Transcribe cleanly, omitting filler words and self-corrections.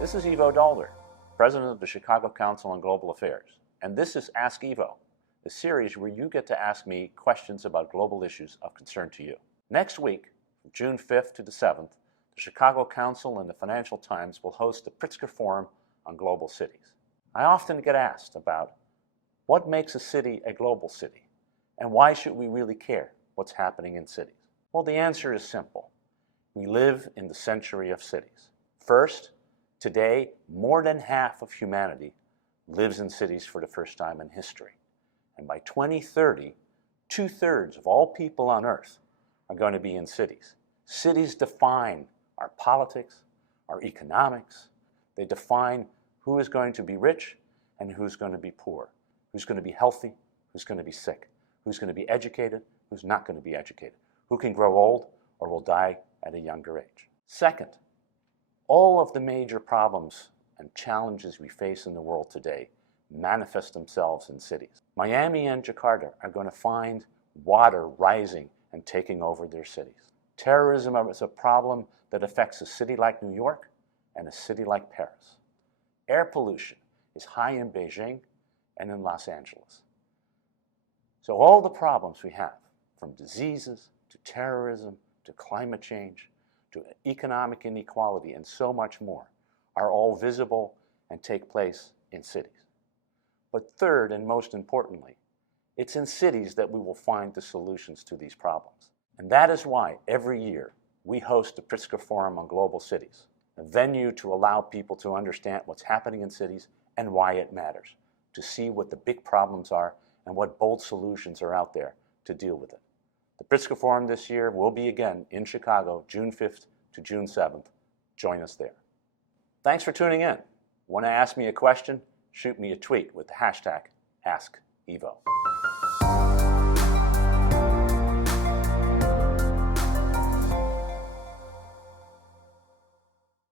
This is Ivo Dalder, President of the Chicago Council on Global Affairs, and this is Ask Ivo, the series where you get to ask me questions about global issues of concern to you. Next week, from June 5th to the 7th, the Chicago Council and the Financial Times will host the Briscoe Forum on global cities. I often get asked about what makes a city a global city, and why should we really care what's happening in cities? Well, the answer is simple. We live in the century of cities. First, today, more than half of humanity lives in cities for the first time in history. And by 2030, 2/3 of all people on Earth are going to be in cities. Cities define our politics, our economics. They define who is going to be rich and who's going to be poor, who's going to be healthy, who's going to be sick, who's going to be educated, who's not going to be educated, who can grow old or will die at a younger age. Second, all of the major problems and challenges we face in the world today manifest themselves in cities. Miami and Jakarta are going to find water rising and taking over their cities. Terrorism is a problem that affects a city like New York and a city like Paris. Air pollution is high in Beijing and in Los Angeles. So all the problems we have, from diseases to terrorism to climate change, to economic inequality, and so much more, are all visible and take place in cities. But third, and most importantly, it's in cities that we will find the solutions to these problems. And that is why every year we host the Briscoe Forum on Global Cities, a venue to allow people to understand what's happening in cities and why it matters, to see what the big problems are and what bold solutions are out there to deal with it. The Briscoe Forum this year will be again in Chicago, June 5th to June 7th. Join us there. Thanks for tuning in. Want to ask me a question? Shoot me a tweet with the hashtag AskEvo.